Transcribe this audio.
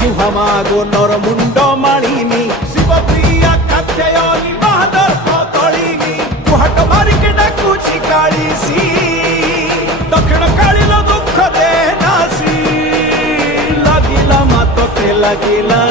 जुहा मागो नर मुंड मालिनी शिवप्रिया कात्यायनी बहादुर पतळिनी कुहाट मारिके डाकुची काळीसी दक्षिण काळीला दुःख दे नासी लागिला मातोटे लागिला